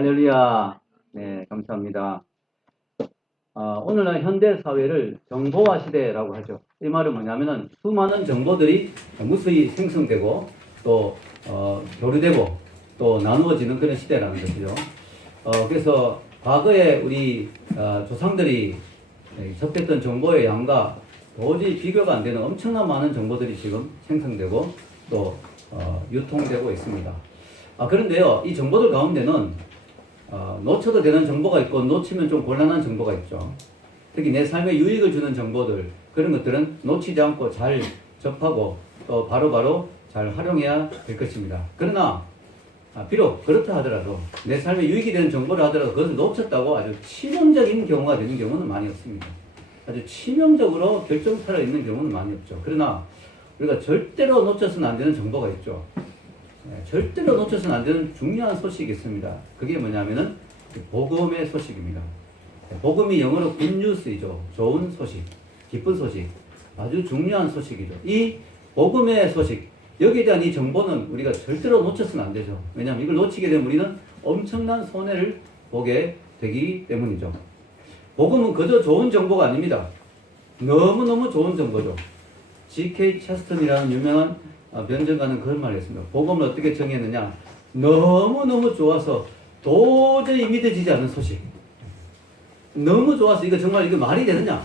할렐루야. 네, 감사합니다. 오늘날 현대 사회를 정보화 시대라고 하죠. 이 말은 뭐냐면은 수많은 정보들이 무수히 생성되고 또 교류되고 또 나누어지는 그런 시대라는 것이죠. 그래서 과거에 우리 조상들이 접했던 정보의 양과 도저히 비교가 안 되는 엄청난 많은 정보들이 지금 생성되고 또 유통되고 있습니다. 그런데요, 이 정보들 가운데는 놓쳐도 되는 정보가 있고 놓치면 좀 곤란한 정보가 있죠. 특히 내 삶에 유익을 주는 정보들, 그런 것들은 놓치지 않고 잘 접하고 또 바로바로 잘 활용해야 될 것입니다. 그러나 비록 그렇다 하더라도 내 삶에 유익이 되는 정보를 하더라도 그것을 놓쳤다고 아주 치명적인 경우가 되는 경우는 많이 없습니다. 아주 치명적으로 결정타를 있는 경우는 많이 없죠. 그러나 우리가 절대로 놓쳐서는 안 되는 정보가 있죠. 절대로 놓쳐서는 안 되는 중요한 소식이 있습니다. 그게 뭐냐면은 복음의 소식입니다. 복음이 영어로 good news이죠. 좋은 소식, 기쁜 소식, 아주 중요한 소식이죠. 이 복음의 소식, 여기에 대한 이 정보는 우리가 절대로 놓쳐서는 안 되죠. 왜냐하면 이걸 놓치게 되면 우리는 엄청난 손해를 보게 되기 때문이죠. 복음은 그저 좋은 정보가 아닙니다. 너무너무 좋은 정보죠. G.K. 체스턴이라는 유명한 변증가는 그런 말을 했습니다. 복음을 어떻게 정의했느냐? 너무너무 좋아서 도저히 믿어지지 않는 소식. 너무 좋아서 이거 정말 이거 말이 되느냐?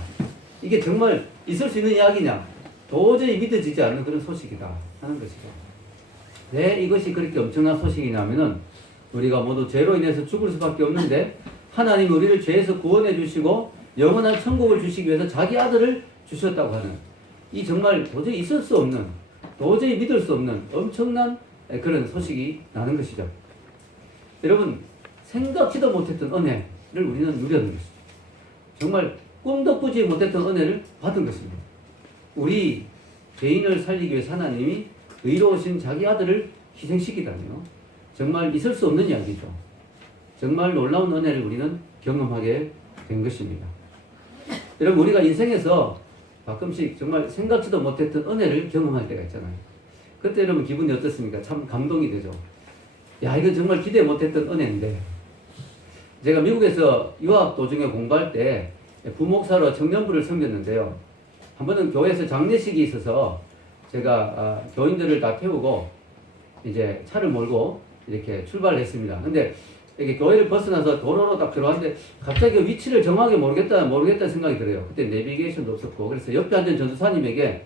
이게 정말 있을 수 있는 이야기냐? 도저히 믿어지지 않는 그런 소식이다 하는 것이죠. 왜 이것이 그렇게 엄청난 소식이냐면은 우리가 모두 죄로 인해서 죽을 수밖에 없는데 하나님이 우리를 죄에서 구원해 주시고 영원한 천국을 주시기 위해서 자기 아들을 주셨다고 하는 이 정말 도저히 있을 수 없는 도저히 믿을 수 없는 엄청난 그런 소식이 나는 것이죠. 여러분, 생각지도 못했던 은혜를 우리는 누렸는 것이죠. 정말 꿈도 꾸지 못했던 은혜를 받은 것입니다. 우리 죄인을 살리기 위해서 하나님이 의로우신 자기 아들을 희생시키다니요. 정말 있을 수 없는 이야기죠. 정말 놀라운 은혜를 우리는 경험하게 된 것입니다. 여러분, 우리가 인생에서 가끔씩 정말 생각지도 못했던 은혜를 경험할 때가 있잖아요. 그때 여러분 기분이 어떻습니까? 참 감동이 되죠. 야, 이건 정말 기대 못했던 은혜인데. 제가 미국에서 유학 도중에 공부할 때 부목사로 청년부를 섬겼는데요. 한 번은 교회에서 장례식이 있어서 제가 교인들을 다 태우고 이제 차를 몰고 이렇게 출발을 했습니다. 근데 이게 교회를 벗어나서 도로로 딱 들어왔는데 갑자기 위치를 정확하게 모르겠다 생각이 들어요. 그때 내비게이션도 없었고. 그래서 옆에 앉은 전도사님에게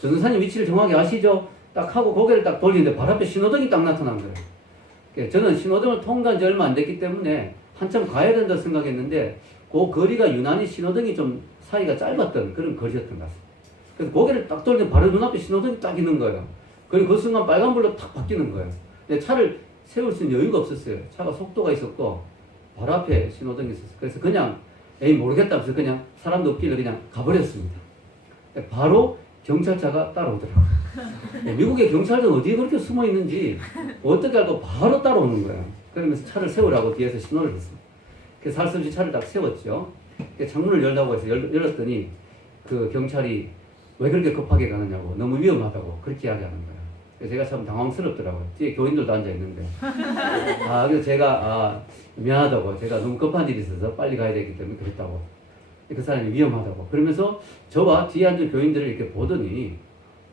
전도사님 위치를 정확히 아시죠? 딱 하고 고개를 딱 돌리는데 바로 앞에 신호등이 딱 나타난 거예요. 저는 신호등을 통과한 지 얼마 안 됐기 때문에 한참 가야 된다 생각했는데 그 거리가 유난히 신호등이 좀 사이가 짧았던 그런 거리였던 것 같습니다. 그래서 고개를 딱 돌리는데 바로 눈앞에 신호등이 딱 있는 거예요. 그리고 그 순간 빨간불로 탁 바뀌는 거예요. 근데 차를 세울 수 있는 여유가 없었어요. 차가 속도가 있었고 바로 앞에 신호등이 있었어요. 그래서 그냥 모르겠다 하면서 그냥 사람도 없길래 그냥 가버렸습니다. 바로 경찰차가 따라오더라고요. 미국의 경찰은 어디에 그렇게 숨어 있는지 어떻게 알고 바로 따라오는 거예요. 그러면서 차를 세우라고 뒤에서 신호를 했습니다. 그래서 할 수 없이 차를 딱 세웠죠. 창문을 열라고 해서 열었더니 그 경찰이 왜 그렇게 급하게 가느냐고, 너무 위험하다고 그렇게 이야기하는 거예요. 그래서 제가 참 당황스럽더라고요. 뒤에 교인들도 앉아있는데. 그래서 제가, 미안하다고. 제가 너무 급한 일이 있어서 빨리 가야 되기 때문에 그랬다고. 그 사람이 위험하다고. 그러면서 저와 뒤에 앉은 교인들을 이렇게 보더니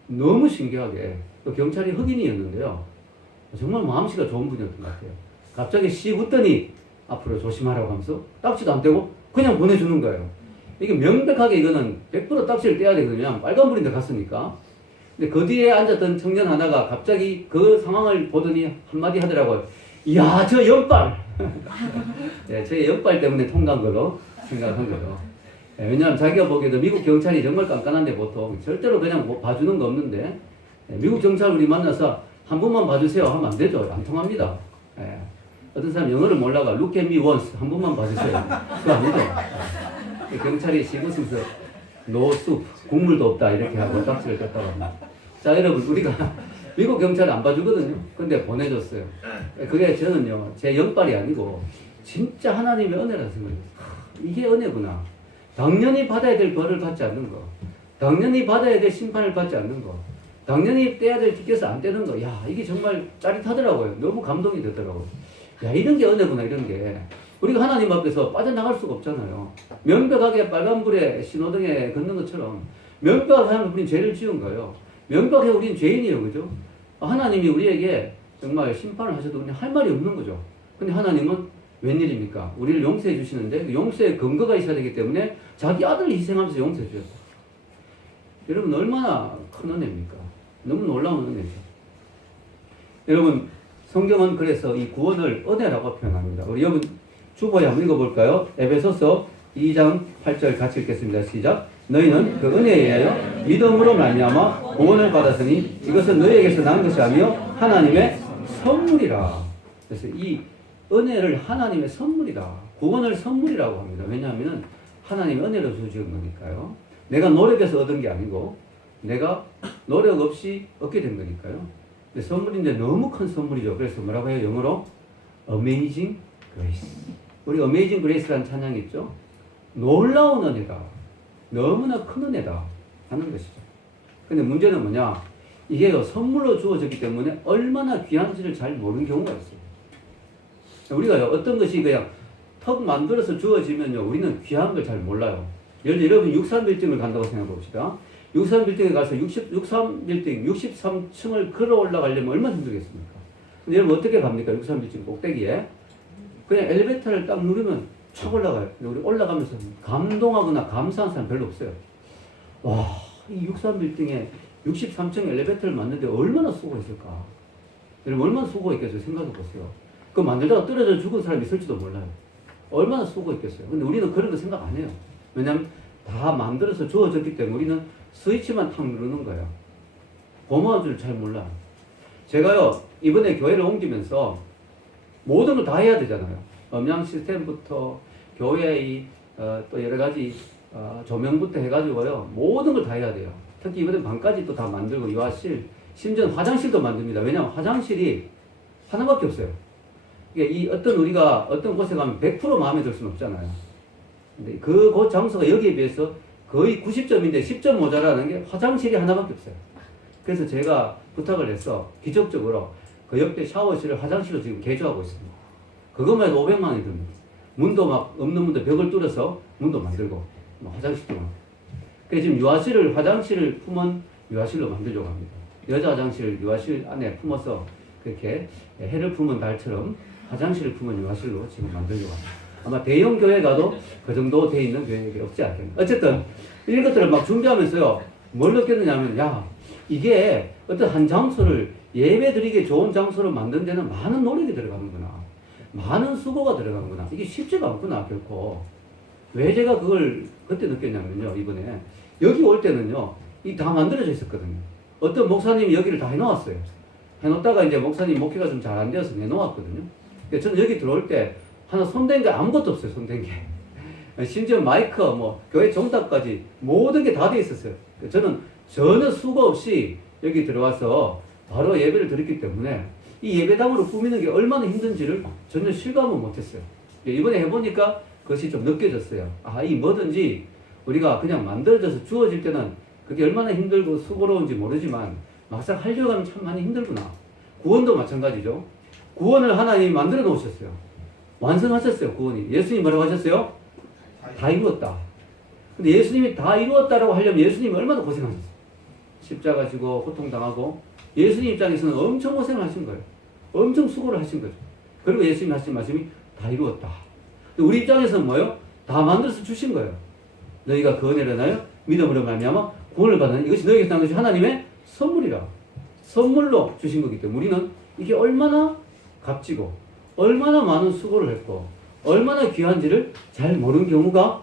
너무 신기하게 그 경찰이 흑인이었는데요. 정말 마음씨가 좋은 분이었던 것 같아요. 갑자기 씩 웃더니 앞으로 조심하라고 하면서 딱지도 안 떼고 그냥 보내주는 거예요. 이게 명백하게 이거는 100% 딱지를 떼야 되거든요. 빨간불인데 갔으니까. 근데 그 뒤에 앉았던 청년 하나가 갑자기 그 상황을 보더니 한마디 하더라고요. 이야, 저 연빨! 네, 제 연빨 때문에 통과한 걸로 생각한 거죠. 네, 왜냐하면 자기가 보기에도 미국 경찰이 정말 깐깐한데 보통 절대로 그냥 뭐 봐주는 거 없는데 미국 경찰 우리 만나서 한 번만 봐주세요 하면 안 되죠. 안 통합니다. 네. 어떤 사람 영어를 몰라가 look at me once 한 번만 봐주세요. 그거 아니죠. 경찰이 시구스면서 no soup, 국물도 없다 이렇게 하고 딱지를 꼈다고 합니다. 자, 여러분, 우리가 미국 경찰은 안 봐주거든요. 근데 보내줬어요. 그게 저는요, 제 연빨이 아니고 진짜 하나님의 은혜라는 생각이에요. 이게 은혜구나. 당연히 받아야 될 벌을 받지 않는 거, 당연히 받아야 될 심판을 받지 않는 거, 당연히 떼야 될 티켓을 안 떼는 거. 야, 이게 정말 짜릿하더라고요. 너무 감동이 되더라고요. 야, 이런 게 은혜구나, 이런 게. 우리가 하나님 앞에서 빠져나갈 수가 없잖아요. 명백하게 빨간불에 신호등에 걷는 것처럼 명백하게 하나님 우린 죄를 지은 거예요. 명백하게 우린 죄인이에요. 그죠? 하나님이 우리에게 정말 심판을 하셔도 그냥 할 말이 없는 거죠. 근데 하나님은 웬일입니까? 우리를 용서해 주시는데 그 용서의 근거가 있어야 되기 때문에 자기 아들을 희생하면서 용서해 주셨다. 여러분 얼마나 큰 은혜입니까? 너무 놀라운 은혜죠. 여러분 성경은 그래서 이 구원을 은혜라고 표현합니다. 우리 여러분 주보에 한번 읽어볼까요? 에베소서 2장 8절 같이 읽겠습니다. 시작. 너희는 그 은혜에 의하여 믿음으로 말미암아 구원을 받았으니 이것은 너희에게서 난 것이 아니요 하나님의 선물이라. 그래서 이 은혜를 하나님의 선물이다. 구원을 선물이라고 합니다. 왜냐하면 하나님의 은혜로 주신 거니까요. 내가 노력해서 얻은 게 아니고 내가 노력 없이 얻게 된 거니까요. 근데 선물인데 너무 큰 선물이죠. 그래서 뭐라고 해요? 영어로 Amazing Grace. 우리 Amazing Grace라는 찬양이 있죠. 놀라운 은혜다. 너무나 큰 은혜다 하는 것이죠. 근데 문제는 뭐냐? 이게 선물로 주어졌기 때문에 얼마나 귀한지를 잘 모르는 경우가 있어요. 우리가 어떤 것이 그냥 턱 만들어서 주어지면요, 우리는 귀한 걸 잘 몰라요. 예를 들어 여러분 63빌딩을 간다고 생각해 봅시다. 63빌딩에 가서 63빌딩 63층을 걸어 올라가려면 얼마나 힘들겠습니까? 근데 여러분 어떻게 갑니까? 63빌딩 꼭대기에 그냥 엘리베이터를 딱 누르면 촥 올라가요. 우리 올라가면서 감동하거나 감사한 사람 별로 없어요. 와, 이 63빌딩에 63층 엘리베이터를 만드는데 얼마나 수고했을까? 여러분 얼마나 수고했겠어요? 생각해 보세요. 그거 만들다가 떨어져 죽은 사람이 있을지도 몰라요. 얼마나 수고했겠어요. 근데 우리는 그런 거 생각 안 해요. 왜냐하면 다 만들어서 주어졌기 때문에 우리는 스위치만 탁 누르는 거예요. 고마운 줄 잘 몰라요. 제가요 이번에 교회를 옮기면서 모든 걸 다 해야 되잖아요. 음향 시스템부터 교회의 또 여러 가지 조명부터 해가지고요 모든 걸 다 해야 돼요. 특히 이번에 방까지 또 다 만들고 유아실, 심지어 화장실도 만듭니다. 왜냐하면 화장실이 하나밖에 없어요. 이 우리가 어떤 곳에 가면 100% 마음에 들 수는 없잖아요. 근데 그 장소가 여기에 비해서 거의 90점인데 10점 모자라는 게 화장실이 하나밖에 없어요. 그래서 제가 부탁을 해서 기적적으로 그 옆에 샤워실을 화장실로 지금 개조하고 있습니다. 그것만 해도 500만 원이 듭니다. 문도 막 없는 문도 벽을 뚫어서 문도 만들고 화장실도 만들고. 그래서 지금 유아실을 화장실을 품은 유아실로 만들려고 합니다. 여자 화장실 유아실 안에 품어서 그렇게 해를 품은 달처럼 화장실을 품은 유아실로 지금 만들려고 합니다. 아마 대형 교회 가도 그 정도 돼 있는 교회가 없지 않겠나. 어쨌든 이런 것들을 막 준비하면서요 뭘 느꼈느냐면 야 이게 어떤 한 장소를 예배 드리기 좋은 장소를 만든 데는 많은 노력이 들어가는구나. 많은 수고가 들어가는구나. 이게 쉽지가 않구나 결코. 왜 제가 그걸 그때 느꼈냐면요. 이번에 여기 올 때는요. 이 다 만들어져 있었거든요. 어떤 목사님이 여기를 다 해놓았어요. 해놓다가 이제 목사님 목회가 좀 잘 안 되어서 내놓았거든요. 그러니까 저는 여기 들어올 때 하나 손댄 게 아무것도 없어요. 손댄 게. 심지어 마이크, 교회 정답까지 모든 게 다 돼 있었어요. 저는 전혀 수고 없이 여기 들어와서 바로 예배를 드렸기 때문에 이 예배당으로 꾸미는 게 얼마나 힘든지를 전혀 실감을 못했어요. 이번에 해보니까 그것이 좀 느껴졌어요. 이 뭐든지 우리가 그냥 만들어져서 주어질 때는 그게 얼마나 힘들고 수고로운지 모르지만 막상 하려고 하면 참 많이 힘들구나. 구원도 마찬가지죠. 구원을 하나님이 만들어 놓으셨어요. 완성하셨어요. 구원이. 예수님이 뭐라고 하셨어요? 다 이루었다. 근데 예수님이 다 이루었다라고 하려면 예수님이 얼마나 고생하셨어요. 십자가 지고 고통당하고 예수님 입장에서는 엄청 고생을 하신 거예요. 엄청 수고를 하신 거죠. 그리고 예수님이 하신 말씀이 다 이루었다. 우리 입장에서는 뭐예요? 다 만들어서 주신 거예요. 너희가 그 은혜를 나요 믿음으로 말미암아 구원을 받는 이것이 너희에게서 난 것이 하나님의 선물이라. 선물로 주신 거기 때문에 우리는 이게 얼마나 값지고 얼마나 많은 수고를 했고 얼마나 귀한지를 잘 모르는 경우가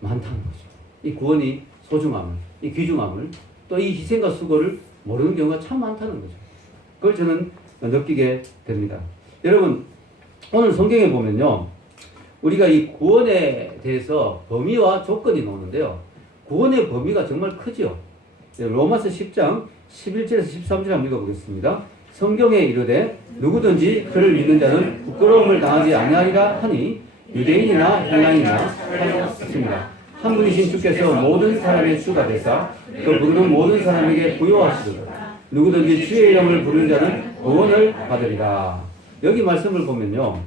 많다는 거죠. 이 구원이 소중함을, 이 귀중함을, 또 이 희생과 수고를 모르는 경우가 참 많다는 거죠. 그걸 저는 느끼게 됩니다. 여러분, 오늘 성경에 보면요. 우리가 이 구원에 대해서 범위와 조건이 나오는데요. 구원의 범위가 정말 크죠. 로마서 10장 11절에서 13절 한번 읽어보겠습니다. 성경에 이르되 누구든지 그를 믿는 자는 부끄러움을 당하지 아니하리라 하니 유대인이나 헬라인이나 하였습니다. 한 분이신 주께서 모든 사람의 주가 되사 그 부르는 모든 사람에게 부요하시도다. 누구든지 주의 이름을 부르는 자는 구원을 받으리라. 여기 말씀을 보면요.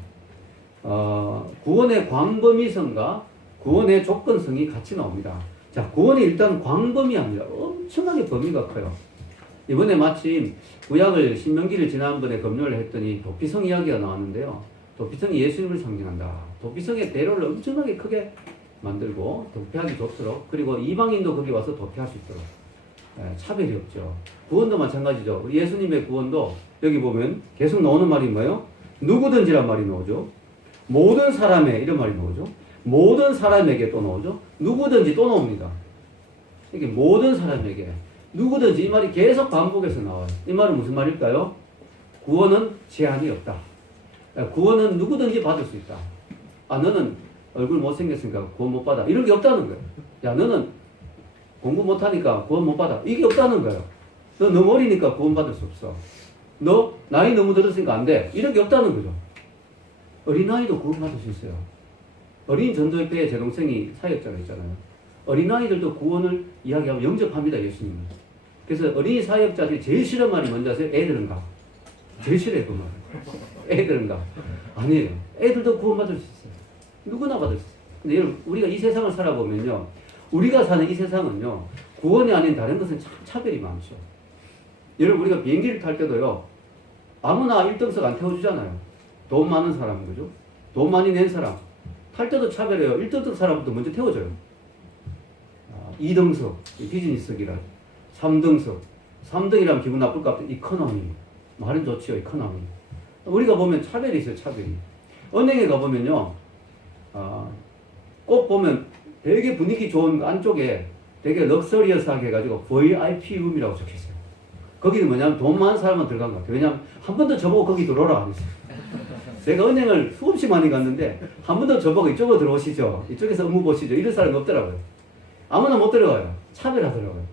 구원의 광범위성과 구원의 조건성이 같이 나옵니다. 자, 구원이 일단 광범위합니다. 엄청나게 범위가 커요. 이번에 마침 구약을 신명기를 지난번에 검열을 했더니 도피성 이야기가 나왔는데요. 도피성이 예수님을 상징한다. 도피성의 대로를 엄청나게 크게 만들고 도피하기 좋도록, 그리고 이방인도 거기 와서 도피할 수 있도록 차별이 없죠. 구원도 마찬가지죠. 우리 예수님의 구원도 여기 보면 계속 나오는 말이 뭐예요? 누구든지란 말이 나오죠. 모든 사람의 이런 말이 나오죠. 모든 사람에게 또 나오죠. 누구든지 또 나옵니다. 이게 모든 사람에게 누구든지 이 말이 계속 반복해서 나와요. 이 말은 무슨 말일까요? 구원은 제한이 없다. 구원은 누구든지 받을 수 있다. 아, 너는 얼굴 못생겼으니까 구원 못 받아. 이런 게 없다는 거예요. 야, 너는 공부 못하니까 구원 못 받아. 이게 없다는 거예요. 너 너무 어리니까 구원 받을 수 없어. 너 나이 너무 들었으니까 안 돼. 이런 게 없다는 거죠. 어린아이도 구원 받을 수 있어요. 어린 전도협회의 제 동생이 사역자가 있잖아요. 어린아이들도 구원을 이야기하면 영접합니다, 예수님을. 그래서 어린이 사역자들이 제일 싫은 말이 뭔지 아세요? 애들은 가. 제일 싫어요, 그 말. 애들은 가. 아니에요. 애들도 구원받을 수 있어요. 누구나 받을 수 있어요. 근데 여러분, 우리가 이 세상을 살아보면요. 우리가 사는 이 세상은요. 구원이 아닌 다른 것은 참 차별이 많죠. 여러분, 우리가 비행기를 탈 때도요. 아무나 1등석 안 태워주잖아요. 돈 많은 사람은, 그죠? 돈 많이 낸 사람. 탈 때도 차별해요. 1등석 사람부터 먼저 태워줘요. 2등석, 비즈니스석이라. 3등석. 3등이라면 기분 나쁠 것 같아요. 이코노미. 말은 좋지요, 이코노미. 우리가 보면 차별이 있어요, 차별이. 은행에 가보면요. 꼭 보면 되게 분위기 좋은 안쪽에 되게 럭셔리어스하게 해가지고 VIP 룸이라고 적혀있어요. 거기는 뭐냐면 돈 많은 사람만 들어간 것 같아요. 왜냐면 한 번도 저보고 거기 들어오라 안 했어요. 제가 은행을 수없이 많이 갔는데 한 번도 저보고 이쪽으로 들어오시죠. 이쪽에서 업무 보시죠. 이런 사람이 없더라고요. 아무나 못 들어가요. 차별하더라고요.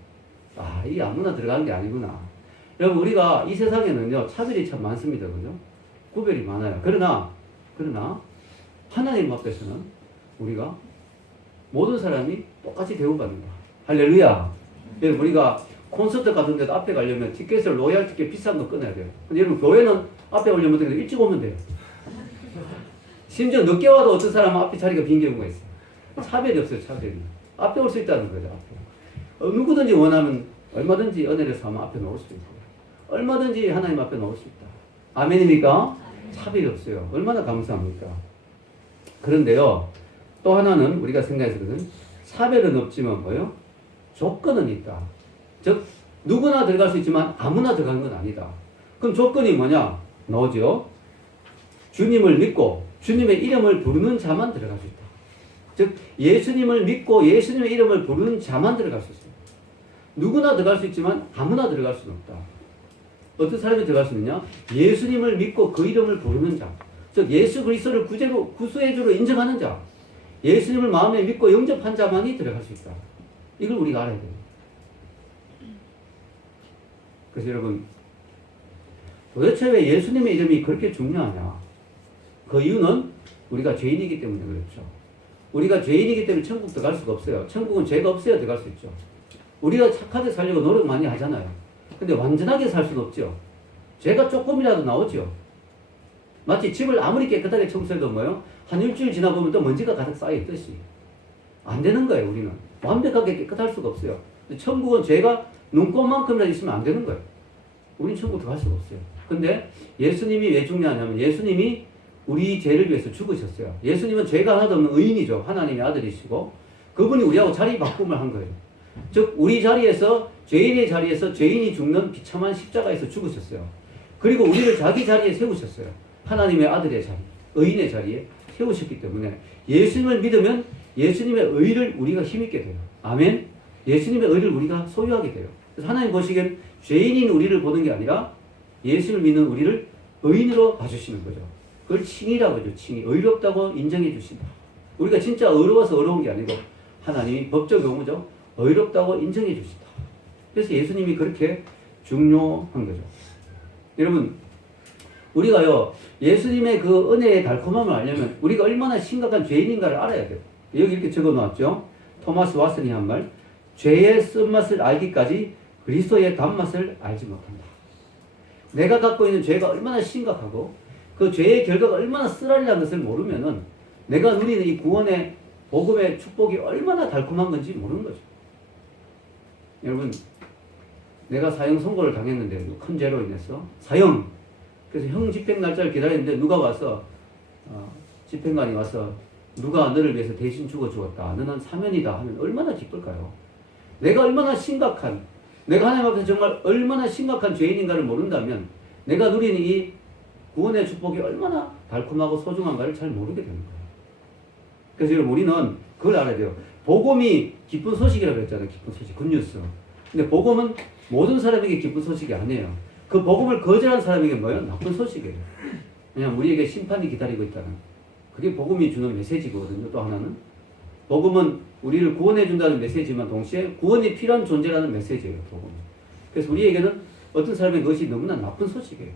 아, 이게 아무나 들어가는 게 아니구나. 여러분, 우리가 이 세상에는요, 차별이 참 많습니다. 그죠? 구별이 많아요. 그러나, 하나님 앞에서는 우리가 모든 사람이 똑같이 대우받는다. 할렐루야. 여러분, 우리가 콘서트 같은 데도 앞에 가려면 티켓을 로얄 티켓 비싼 거 끊어야 돼요. 근데 여러분, 교회는 앞에 오려면 일찍 오면 돼요. 심지어 늦게 와도 어떤 사람은 앞에 자리가 빈 경우가 있어요. 차별이 없어요, 차별이. 앞에 올 수 있다는 거죠, 앞에. 누구든지 원하면 얼마든지 은혜를 삼아 앞에 놓을 수 있고, 얼마든지 하나님 앞에 놓을 수 있다. 아멘입니까? 차별이 없어요. 얼마나 감사합니까? 그런데요, 또 하나는 우리가 생각해서는 차별은 없지만 뭐요? 조건은 있다. 즉, 누구나 들어갈 수 있지만 아무나 들어가는 건 아니다. 그럼 조건이 뭐냐? 나오죠? 주님을 믿고 주님의 이름을 부르는 자만 들어갈 수 있다. 즉, 예수님을 믿고 예수님의 이름을 부르는 자만 들어갈 수 있습니다. 누구나 들어갈 수 있지만 아무나 들어갈 수는 없다. 어떤 사람이 들어갈 수 있느냐? 예수님을 믿고 그 이름을 부르는 자. 즉, 예수 그리스도를 구주해주로 인정하는 자. 예수님을 마음에 믿고 영접한 자만이 들어갈 수 있다. 이걸 우리가 알아야 돼요. 그래서 여러분, 도대체 왜 예수님의 이름이 그렇게 중요하냐? 그 이유는 우리가 죄인이기 때문에 그렇죠. 우리가 죄인이기 때문에 천국 들어갈 수가 없어요. 천국은 죄가 없어야 들어갈 수 있죠. 우리가 착하게 살려고 노력 많이 하잖아요. 근데 완전하게 살 수는 없죠. 죄가 조금이라도 나오죠. 마치 집을 아무리 깨끗하게 청소해도 뭐요? 한 일주일 지나보면 또 먼지가 가득 쌓여있듯이. 안 되는 거예요, 우리는. 완벽하게 깨끗할 수가 없어요. 천국은 죄가 눈곱만큼이라도 있으면 안 되는 거예요. 우린 천국 들어갈 수가 없어요. 근데 예수님이 왜 중요하냐면 예수님이 우리 죄를 위해서 죽으셨어요. 예수님은 죄가 하나도 없는 의인이죠. 하나님의 아들이시고 그분이 우리하고 자리 바꿈을 한 거예요. 즉 우리 자리에서 죄인의 자리에서 죄인이 죽는 비참한 십자가에서 죽으셨어요. 그리고 우리를 자기 자리에 세우셨어요. 하나님의 아들의 자리, 의인의 자리에 세우셨기 때문에 예수님을 믿으면 예수님의 의를 우리가 힘있게 돼요. 아멘. 예수님의 의를 우리가 소유하게 돼요. 그래서 하나님 보시기엔 죄인인 우리를 보는 게 아니라 예수를 믿는 우리를 의인으로 봐주시는 거죠. 그걸 칭의라고 하죠. 칭의. 의롭다고 인정해 주신다. 우리가 진짜 의로워서 의로운 게 아니고 하나님이 법적 용어죠. 의롭다고 인정해 주신다. 그래서 예수님이 그렇게 중요한 거죠. 여러분, 우리가요, 예수님의 그 은혜의 달콤함을 알려면 우리가 얼마나 심각한 죄인인가를 알아야 돼요. 여기 이렇게 적어 놓았죠. 토마스 왓슨이 한 말. 죄의 쓴맛을 알기까지 그리스도의 단맛을 알지 못한다. 내가 갖고 있는 죄가 얼마나 심각하고 그 죄의 결과가 얼마나 쓰라리라는 것을 모르면은 내가 누리는 이 구원의 복음의 축복이 얼마나 달콤한 건지 모르는 거죠. 여러분, 내가 사형 선고를 당했는데 큰 죄로 인해서 사형. 그래서 형 집행 날짜를 기다렸는데 누가 와서 집행관이 와서 누가 너를 위해서 대신 죽어 죽었다. 너는 사면이다 하면 얼마나 기쁠까요? 내가 얼마나 심각한, 내가 하나님 앞에서 정말 얼마나 심각한 죄인인가를 모른다면 내가 누리는 이 구원의 축복이 얼마나 달콤하고 소중한가를 잘 모르게 되는 거예요. 그래서 여러분, 우리는 그걸 알아야 돼요. 복음이 기쁜 소식이라고 했잖아요. 기쁜 소식, 굿뉴스. 근데 복음은 모든 사람에게 기쁜 소식이 아니에요. 그 복음을 거절한 사람에게 뭐예요? 나쁜 소식이에요. 왜냐하면 우리에게 심판이 기다리고 있다는, 그게 복음이 주는 메시지거든요. 또 하나는 복음은 우리를 구원해 준다는 메시지만 동시에 구원이 필요한 존재라는 메시지예요. 복음. 그래서 우리에게는 어떤 사람의 것이 너무나 나쁜 소식이에요.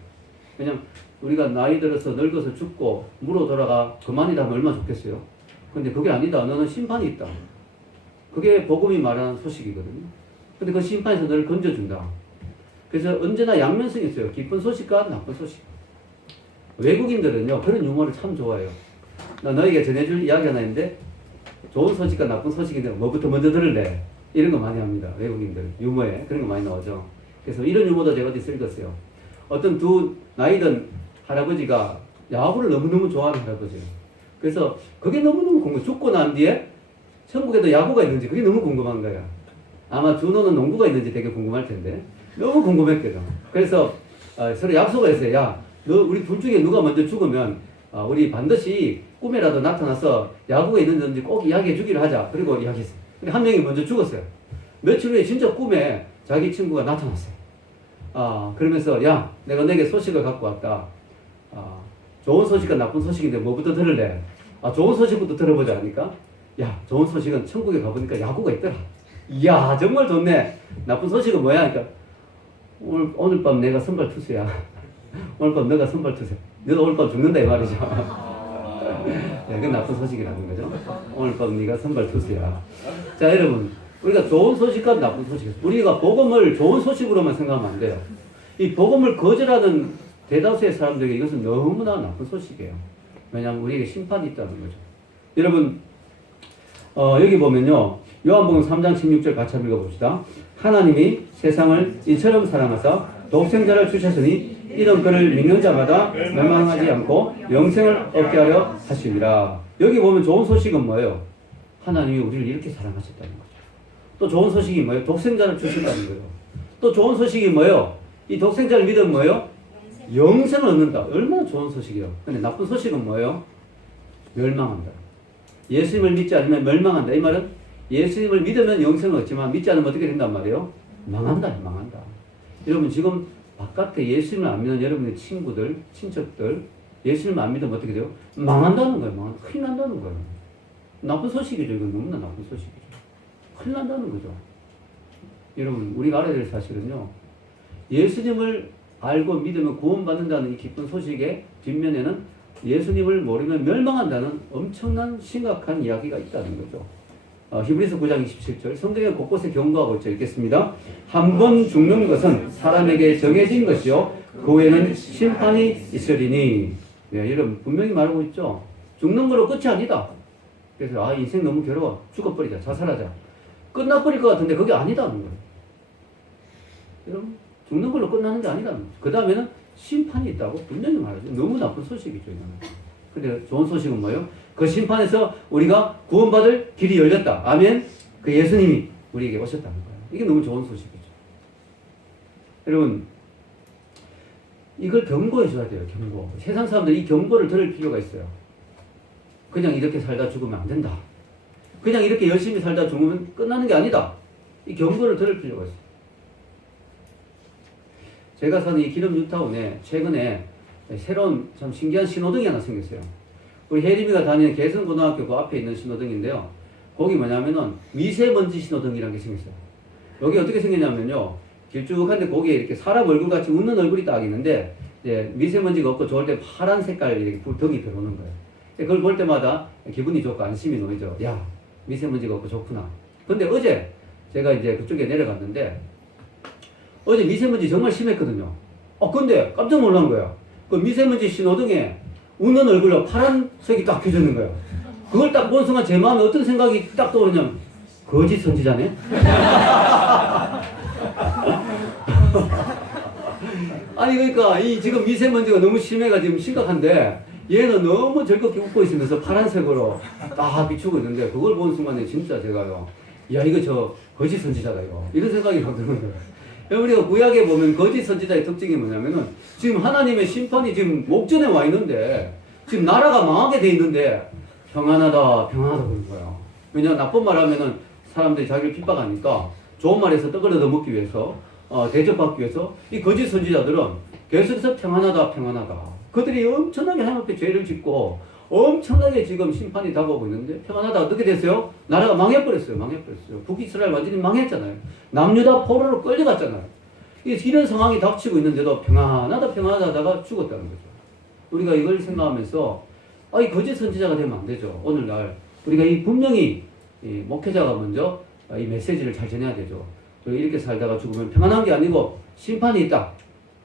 왜냐하면 우리가 나이 들어서 늙어서 죽고 무로 돌아가 그만이다 하면 얼마나 좋겠어요. 근데 그게 아니다. 너는 심판이 있다. 그게 복음이 말하는 소식이거든요. 근데 그 심판에서 너를 건져준다. 그래서 언제나 양면성이 있어요. 기쁜 소식과 나쁜 소식. 외국인들은요, 그런 유머를 참 좋아해요. 나 너에게 전해줄 이야기 하나 있는데, 좋은 소식과 나쁜 소식인데, 뭐부터 먼저 들을래? 이런 거 많이 합니다. 외국인들. 유머에. 그런 거 많이 나오죠. 그래서 이런 유머도 제가 어디 읽었어요. 어떤 두 나이든 할아버지가 야구를 너무너무 좋아하는 할아버지예요. 그래서 그게 너무너무 궁금해. 죽고 난 뒤에 천국에도 야구가 있는지 그게 너무 궁금한 거야. 아마 준호는 농구가 있는지 되게 궁금할 텐데. 너무 궁금했거든. 그래서 서로 약속을 했어요. 야, 너 우리 둘 중에 누가 먼저 죽으면 우리 반드시 꿈에라도 나타나서 야구가 있는지 꼭 이야기해 주기로 하자. 그리고 이야기했어요. 근데 한 명이 먼저 죽었어요. 며칠 후에 진짜 꿈에 자기 친구가 나타났어요. 그러면서 야, 내가 너에게 소식을 갖고 왔다. 좋은 소식과 나쁜 소식인데 뭐부터 들을래? 좋은 소식부터 들어보자 하니까, 야, 좋은 소식은 천국에 가보니까 야구가 있더라. 이야, 정말 좋네. 나쁜 소식은 뭐야? 그러니까 오늘 밤 내가 선발 투수야. 오늘 밤 너가 선발 투수야. 너도 오늘 밤 죽는다 이 말이죠. 네, 그건 나쁜 소식이라는 거죠. 오늘 밤 네가 선발 투수야. 자, 여러분, 우리가 좋은 소식과 나쁜 소식, 우리가 복음을 좋은 소식으로만 생각하면 안 돼요. 이 복음을 거절하는 대다수의 사람들에게 이것은 너무나 나쁜 소식이에요. 왜냐하면 우리에게 심판이 있다는 거죠. 여러분, 여기 보면요, 요한복음 3장 16절 같이 한번 읽어봅시다. 하나님이 세상을 이처럼 사랑하사 독생자를 주셨으니 이런 그를 믿는 자마다 멸망하지 않고 영생을 얻게 하려 하심이라. 여기 보면 좋은 소식은 뭐예요? 하나님이 우리를 이렇게 사랑하셨다는 거죠. 또 좋은 소식이 뭐예요? 독생자를 주셨다는 거예요. 또 좋은 소식이 뭐예요? 이 독생자를 믿으면 뭐예요? 영생을 얻는다. 얼마나 좋은 소식이에요. 근데 나쁜 소식은 뭐예요? 멸망한다. 예수님을 믿지 않으면 멸망한다. 이 말은 예수님을 믿으면 영생을 얻지만 믿지 않으면 어떻게 된단 말이에요? 망한다. 망한다. 여러분, 지금 바깥에 예수님을 안 믿는 여러분의 친구들, 친척들, 예수님을 안 믿으면 어떻게 돼요? 망한다는 거예요. 큰일 난다는 거예요. 나쁜 소식이죠. 이건 너무나 나쁜 소식이죠. 큰일 난다는 거죠. 여러분, 우리가 알아야 될 사실은요, 예수님을 알고 믿으면 구원받는다는 이 기쁜 소식의 뒷면에는 예수님을 모르면 멸망한다는 엄청난 심각한 이야기가 있다는 거죠. 히브리서 9장 27절, 성경의 곳곳에 경고하고 있죠. 읽겠습니다. 한 번 죽는 것은 사람에게 정해진 것이요 그 후에는 심판이 있으리니. 네, 여러분 분명히 말하고 있죠. 죽는 거로 끝이 아니다. 그래서 인생 너무 괴로워, 죽어버리자, 자살하자, 끝나버릴 것 같은데 그게 아니다는 거예요. 여러분, 죽는 걸로 끝나는 게 아니다는 거죠. 그 다음에는 심판이 있다고 분명히 말하죠. 너무 나쁜 소식이죠. 이거는. 근데 좋은 소식은 뭐예요? 그 심판에서 우리가 구원받을 길이 열렸다. 아멘. 그 예수님이 우리에게 오셨다는 거예요. 이게 너무 좋은 소식이죠. 여러분, 이걸 경고해 줘야 돼요. 경고. 세상 사람들이 이 경고를 들을 필요가 있어요. 그냥 이렇게 살다 죽으면 안 된다. 그냥 이렇게 열심히 살다 죽으면 끝나는 게 아니다. 이 경고를 들을 필요가 있어요. 제가 사는 이 기름 뉴타운에 최근에 새로운 참 신기한 신호등이 하나 생겼어요. 우리 혜림이가 다니는 개성고등학교 그 앞에 있는 신호등인데요. 거기 뭐냐면은 미세먼지 신호등이라는 게 생겼어요. 여기 어떻게 생겼냐면요, 길쭉한데 거기에 이렇게 사람 얼굴 같이 웃는 얼굴이 딱 있는데, 이제 미세먼지가 없고 좋을 때 파란 색깔 이렇게 덩이 들어오는 거예요. 그걸 볼 때마다 기분이 좋고 안심이 놓이죠. 야, 미세먼지가 없고 좋구나. 근데 어제 제가 이제 그쪽에 내려갔는데, 어제 미세먼지 정말 심했거든요. 근데 깜짝 놀란 거야. 그 미세먼지 신호등에 웃는 얼굴로 파란색이 딱 켜지는 거예요. 그걸 딱 본 순간 제 마음에 어떤 생각이 딱 떠오르냐면 거짓 선지자네? 아니 그러니까 이 지금 미세먼지가 너무 심해가 지금 심각한데 얘는 너무 즐겁게 웃고 있으면서 파란색으로 딱 비추고 있는데 그걸 보는 순간에 진짜 제가요, 야 이거 저 거짓 선지자다 이거, 이런 생각이 막 드는 거예요. 우리가 구약에 보면 거짓 선지자의 특징이 뭐냐면은 지금 하나님의 심판이 지금 목전에 와 있는데 지금 나라가 망하게 돼 있는데 평안하다 평안하다 그러는 거예요. 왜냐하면 나쁜 말 하면은 사람들이 자기를 핍박하니까 좋은 말에서 떡을 얻어먹기 위해서 대접받기 위해서 이 거짓 선지자들은 계속해서 평안하다 평안하다, 그들이 엄청나게 하나님 앞에 죄를 짓고 엄청나게 지금 심판이 다가오고 있는데 평안하다 어떻게 됐어요? 나라가 망해버렸어요. 북이스라엘 완전히 망했잖아요. 남유다 포로로 끌려갔잖아요. 이런 상황이 닥치고 있는데도 평안하다 하다가 죽었다는 거죠. 우리가 이걸 생각하면서 이 거짓 선지자가 되면 안 되죠. 오늘날 우리가 이 분명히 이 목회자가 먼저 이 메시지를 잘 전해야 되죠. 이렇게 살다가 죽으면 평안한 게 아니고 심판이 있다.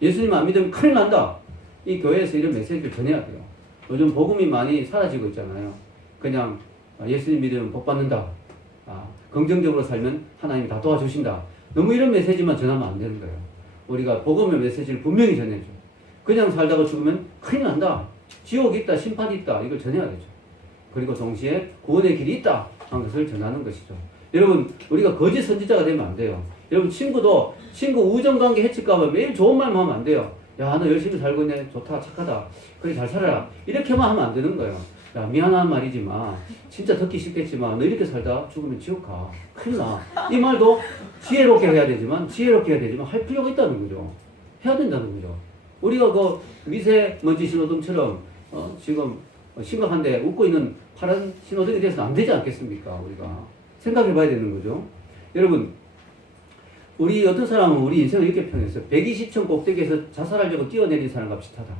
예수님 안 믿으면 큰일 난다. 이 교회에서 이런 메시지를 전해야 돼요. 요즘 복음이 많이 사라지고 있잖아요. 그냥 예수님 믿으면 복 받는다. 긍정적으로 살면 하나님이 다 도와주신다. 너무 이런 메시지만 전하면 안 되는 거예요. 우리가 복음의 메시지를 분명히 전해줘. 그냥 살다가 죽으면 큰일 난다. 지옥이 있다. 심판이 있다. 이걸 전해야 되죠. 그리고 동시에 구원의 길이 있다 하는 것을 전하는 것이죠. 여러분 우리가 거짓 선지자가 되면 안 돼요. 여러분 친구 우정관계 해칠까 봐 매일 좋은 말만 하면 안 돼요. 야, 너 열심히 살고 있네. 좋다. 착하다. 그래 잘 살아라. 이렇게만 하면 안 되는 거예요. 야, 미안한 말이지만 진짜 듣기 싫겠지만 너 이렇게 살다 죽으면 지옥 가. 큰일 나. 이 말도 지혜롭게 해야 되지만 할 필요가 있다는 거죠. 해야 된다는 거죠. 우리가 그 미세먼지 신호등처럼 지금 심각한데 웃고 있는 파란 신호등에 대해서는 안 되지 않겠습니까? 우리가 생각해 봐야 되는 거죠. 여러분 우리 어떤 사람은 우리 인생을 이렇게 표현했어요. 120층 꼭대기에서 자살하려고 뛰어내린 사람과 비슷하다.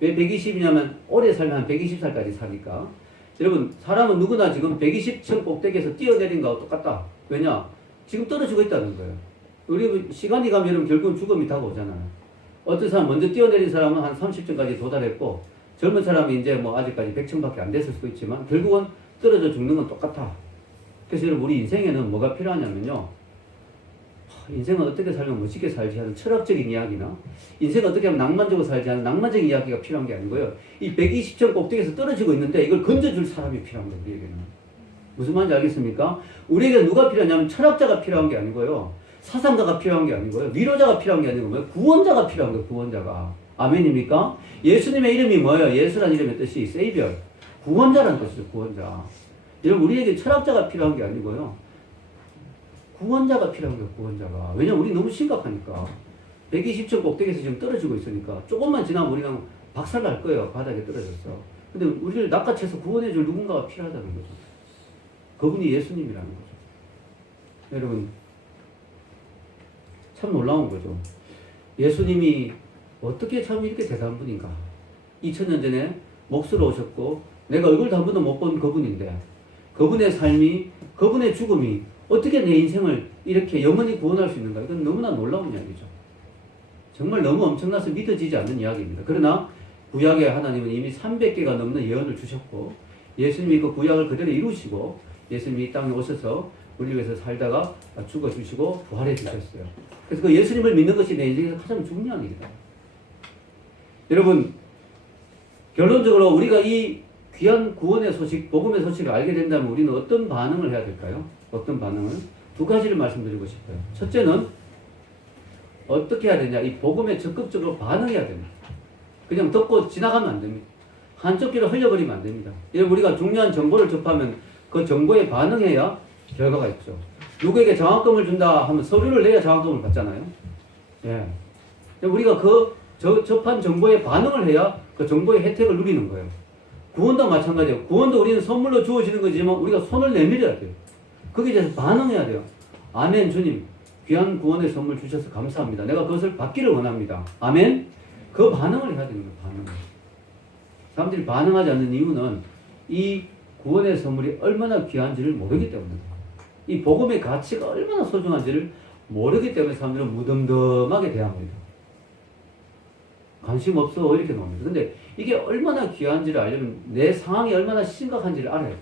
왜 120이냐면 오래 살면 한 120살까지 사니까. 여러분 사람은 누구나 지금 120층 꼭대기에서 뛰어내린 거하고 똑같다. 왜냐? 지금 떨어지고 있다는 거예요. 우리 시간이 가면 여러분 결국은 죽음이 다가오잖아요. 어떤 사람 먼저 뛰어내린 사람은 한 30층까지 도달했고 젊은 사람이 이제 뭐 아직까지 100층밖에 안 됐을 수도 있지만 결국은 떨어져 죽는 건 똑같아. 그래서 여러분 우리 인생에는 뭐가 필요하냐면요. 인생은 어떻게 살면 멋있게 살지 하는 철학적인 이야기나 인생은 어떻게 하면 낭만적으로 살지 하는 낭만적인 이야기가 필요한 게 아니고요. 이 120점 꼭대기에서 떨어지고 있는데 이걸 건져줄 사람이 필요한 거예요. 우리에게는. 무슨 말인지 알겠습니까? 우리에게 누가 필요하냐면 철학자가 필요한 게 아니고요. 사상가가 필요한 게 아니고요. 위로자가 필요한 게 아니고 구원자가 필요한 거예요. 구원자가. 아멘입니까? 예수님의 이름이 뭐예요? 예수라는 이름의 뜻이 세이비어. 구원자라는 뜻이죠. 구원자. 여러분 우리에게 철학자가 필요한 게 아니고요. 구원자가 필요한 거예요. 구원자가. 왜냐면 우리 너무 심각하니까. 120층 꼭대기에서 지금 떨어지고 있으니까 조금만 지나면 우리가 박살 날 거예요. 바닥에 떨어졌어. 근데 우리를 낚아채서 구원해줄 누군가가 필요하다는 거죠. 그분이 예수님이라는 거죠. 여러분 참 놀라운 거죠. 예수님이 어떻게 참 이렇게 대단한 분인가. 2000년 전에 몫으로 오셨고 내가 얼굴도 한 번도 못 본 그분인데 그분의 삶이, 그분의 죽음이 어떻게 내 인생을 이렇게 영원히 구원할 수 있는가. 이건 너무나 놀라운 이야기죠. 정말 너무 엄청나서 믿어지지 않는 이야기입니다. 그러나 구약의 하나님은 이미 300개가 넘는 예언을 주셨고 예수님이 그 구약을 그대로 이루시고 예수님이 이 땅에 오셔서 우리 위해서 살다가 죽어주시고 부활해 주셨어요. 그래서 그 예수님을 믿는 것이 내 인생에서 가장 중요한 일이다. 여러분 결론적으로 우리가 이 귀한 구원의 소식, 복음의 소식을 알게 된다면 우리는 어떤 반응을 해야 될까요? 어떤 반응을? 두 가지를 말씀드리고 싶어요. 첫째는 어떻게 해야 되냐? 이 복음에 적극적으로 반응해야 됩니다. 그냥 듣고 지나가면 안 됩니다. 한쪽 귀로 흘려버리면 안 됩니다. 우리가 중요한 정보를 접하면 그 정보에 반응해야 결과가 있죠. 누구에게 장학금을 준다 하면 서류를 내야 장학금을 받잖아요. 예. 우리가 그 접한 정보에 반응을 해야 그 정보의 혜택을 누리는 거예요. 구원도 마찬가지예요. 구원도 우리는 선물로 주어지는 거지만 우리가 손을 내밀어야 돼요. 거기에 대해서 반응해야 돼요. 아멘. 주님 귀한 구원의 선물 주셔서 감사합니다. 내가 그것을 받기를 원합니다. 아멘. 그 반응을 해야 되는 거예요. 반응을. 사람들이 반응하지 않는 이유는 이 구원의 선물이 얼마나 귀한지를 모르기 때문입니다. 이 복음의 가치가 얼마나 소중한지를 모르기 때문에 사람들은 무덤덤하게 대합니다. 관심 없어 이렇게 나옵니다. 근데 이게 얼마나 귀한지를 알려면 내 상황이 얼마나 심각한지를 알아야 돼.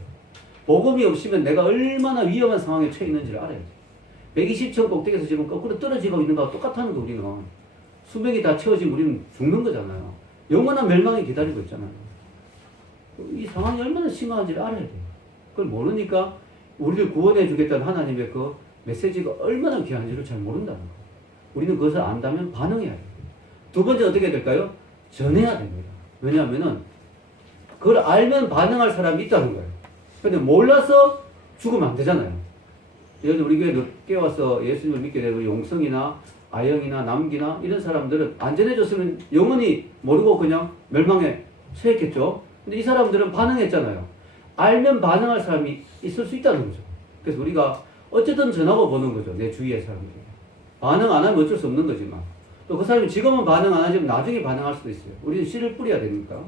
복음이 없으면 내가 얼마나 위험한 상황에 처해 있는지를 알아야 돼. 120층 꼭대기에서 지금 거꾸로 떨어지고 있는 거와 똑같다는 거 우리는. 수명이 다 채워지면 우리는 죽는 거잖아요. 영원한 멸망이 기다리고 있잖아요. 이 상황이 얼마나 심각한지를 알아야 돼요. 그걸 모르니까 우리를 구원해 주겠다는 하나님의 그 메시지가 얼마나 귀한지를 잘 모른다는 거예요. 우리는 그것을 안다면 반응해야 돼요. 두 번째 어떻게 될까요? 전해야 됩니다. 왜냐하면은 그걸 알면 반응할 사람이 있다는 거예요. 근데 몰라서 죽으면 안 되잖아요. 예를 들어 우리 교회 늦게 와서 예수님을 믿게 되고 용성이나 아영이나 남기나 이런 사람들은 안전해졌으면 영원히 모르고 그냥 멸망에 처했겠죠. 근데 이 사람들은 반응했잖아요. 알면 반응할 사람이 있을 수 있다는 거죠. 그래서 우리가 어쨌든 전하고 보는 거죠. 내 주위의 사람들이. 반응 안 하면 어쩔 수 없는 거지만 또 그 사람이 지금은 반응 안 하지만 나중에 반응할 수도 있어요. 우리는 씨를 뿌려야 되니까.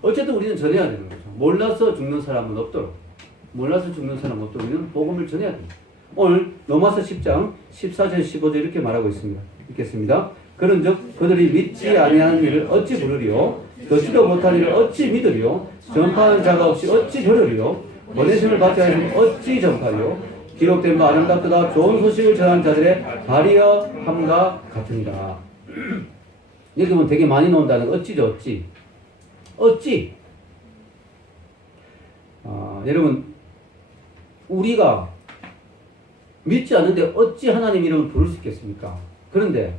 어쨌든 우리는 전해야 되는 거죠. 몰라서 죽는 사람은 없도록. 몰라서 죽는 사람은 없도록 우리는 복음을 전해야 됩니다. 오늘 로마서 10장 14절 15절 이렇게 말하고 있습니다. 읽겠습니다. 그런즉 그들이 믿지 아니하는 일을 어찌 부르리요? 듣지도 못한 일을 어찌 믿으리요? 전파하는 자가 없이 어찌 들으리요? 보내심을 받지 않으면 어찌 전파리요? 기록된 바 아름답도다 좋은 소식을 전하는 자들의 발이여함과 같으니라. 여기 보면 되게 많이 나온다는 어찌죠, 어찌. 어찌. 여러분, 우리가 믿지 않는데 어찌 하나님 이름을 부를 수 있겠습니까? 그런데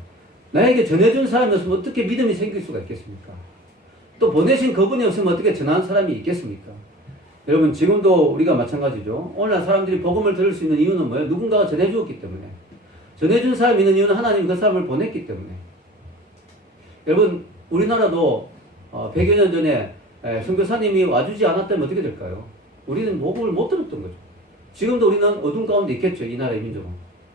나에게 전해준 사람이 없으면 어떻게 믿음이 생길 수가 있겠습니까? 또 보내신 그분이 없으면 어떻게 전하는 사람이 있겠습니까? 여러분 지금도 우리가 마찬가지죠. 오늘날 사람들이 복음을 들을 수 있는 이유는 뭐예요? 누군가가 전해주었기 때문에. 전해준 사람이 있는 이유는 하나님이 그 사람을 보냈기 때문에. 여러분 우리나라도 100여 년 전에 선교사님이 와주지 않았다면 어떻게 될까요? 우리는 복음을 못 들었던 거죠. 지금도 우리는 어둠 가운데 있겠죠. 이 나라의 민족은.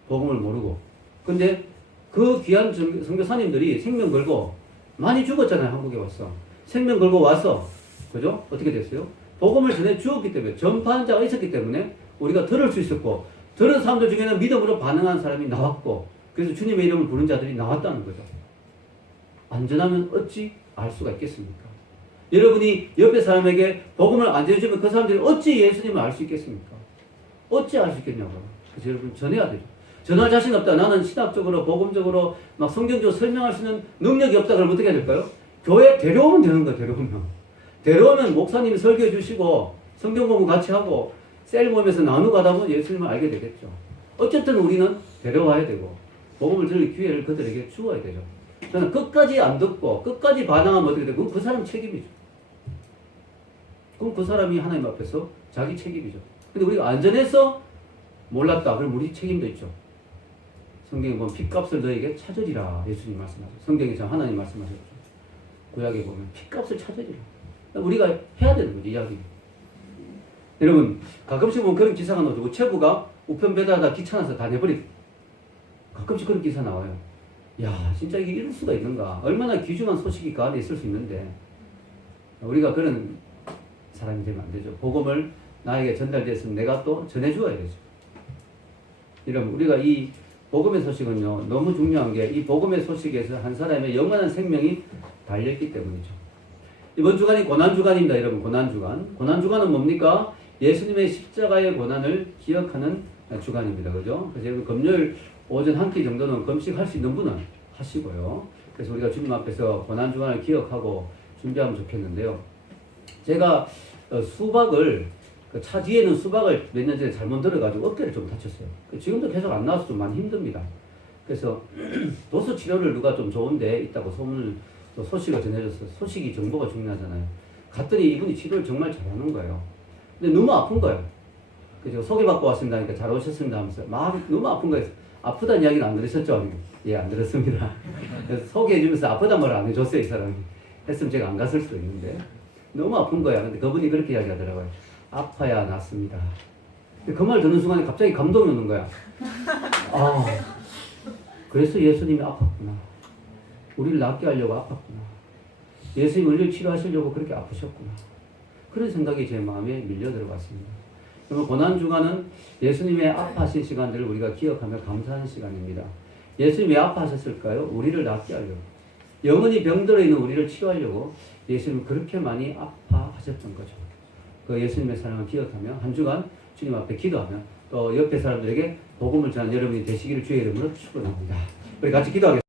복음을 모르고. 근데 그 귀한 선교사님들이 생명 걸고 많이 죽었잖아요. 한국에 와서. 생명 걸고 와서 그죠? 어떻게 됐어요? 복음을 전해 주었기 때문에 전파한 자가 있었기 때문에 우리가 들을 수 있었고 들은 사람들 중에는 믿음으로 반응한 사람이 나왔고 그래서 주님의 이름을 부른 자들이 나왔다는 거죠. 안전하면 어찌 알 수가 있겠습니까? 여러분이 옆에 사람에게 복음을 안 전해주면 그 사람들이 어찌 예수님을 알 수 있겠습니까? 어찌 알 수 있겠냐고요. 그래서 여러분 전해야 되죠. 전할 자신 없다. 나는 신학적으로 복음적으로 막 성경적으로 설명할 수 있는 능력이 없다. 그러면 어떻게 해야 될까요? 교회 데려오면 되는 거예요. 데려오면 목사님이 설교해 주시고 성경 공부 같이 하고 셀 모임에서 나누고 하다 보면 예수님을 알게 되겠죠. 어쨌든 우리는 데려와야 되고 복음을 들을 기회를 그들에게 주어야 되죠. 저는 끝까지 안 듣고 끝까지 반항하면 어떻게 되고 그 사람 책임이죠. 그럼 그 사람이 하나님 앞에서 자기 책임이죠. 근데 우리가 안전해서 몰랐다. 그럼 우리 책임도 있죠. 성경에 보면 핏값을 너에게 찾으리라 예수님 말씀하셨죠. 성경에 참 하나님 말씀하셨죠. 구약에 보면 핏값을 찾으리라. 우리가 해야 되는 거죠. 이야기. 여러분 가끔씩 보면 그런 기사가 나오죠. 우체부가 우편 배달하다 귀찮아서 다 내버리고 가끔씩 그런 기사 나와요. 야 진짜 이게 이럴 수가 있는가. 얼마나 귀중한 소식이 그 안에 있을 수 있는데 우리가 그런 사람이 되면 안 되죠. 복음을 나에게 전달됐으면 내가 또 전해주어야 되죠. 여러분 우리가 이 복음의 소식은요 너무 중요한 게 이 복음의 소식에서 한 사람의 영원한 생명이 달려있기 때문이죠. 이번 주간이 고난주간입니다. 여러분 고난주간. 고난주간은 뭡니까? 예수님의 십자가의 고난을 기억하는 주간입니다. 그죠? 그래서 여러분 금요일 오전 한 끼 정도는 금식할 수 있는 분은 하시고요. 그래서 우리가 주님 앞에서 고난주간을 기억하고 준비하면 좋겠는데요. 제가 수박을 차 뒤에는 수박을 몇 년 전에 잘못 들어가지고 어깨를 좀 다쳤어요. 지금도 계속 안 나와서 좀 많이 힘듭니다. 그래서 도수 치료를 누가 좀 좋은 데 있다고 소문을 또 소식을 전해줬어요. 소식이 정보가 중요하잖아요. 갔더니 이분이 치료를 정말 잘하는 거예요. 근데 너무 아픈 거예요. 그래서 소개받고 왔습니다. 그러니까 잘 오셨습니다 하면서 마음이 너무 아픈 거예요. 아프다는 이야기는 안 들으셨죠? 예, 안 들었습니다. 그래서 소개해주면서 아프단 말을 안 해줬어요. 이 사람이. 했으면 제가 안 갔을 수도 있는데 너무 아픈 거야. 근데 그분이 그렇게 이야기하더라고요. 아파야 낫습니다. 그 말 듣는 순간에 갑자기 감동이 오는 거야. 아, 그래서 예수님이 아팠구나. 우리를 낫게 하려고 아팠구나. 예수님 우리를 치료하시려고 그렇게 아프셨구나. 그런 생각이 제 마음에 밀려 들어갔습니다. 그러면 고난주간은 예수님의 아파하신 시간들을 우리가 기억하며 감사하는 시간입니다. 예수님이 왜 아파하셨을까요? 우리를 낫게 하려고. 영원히 병들어 있는 우리를 치료하려고 예수님은 그렇게 많이 아파하셨던 거죠. 그 예수님의 사랑을 기억하며 한 주간 주님 앞에 기도하며 또 옆에 사람들에게 복음을 전한 여러분이 되시기를 주의 이름으로 축원합니다. 우리 같이 기도하겠습니다.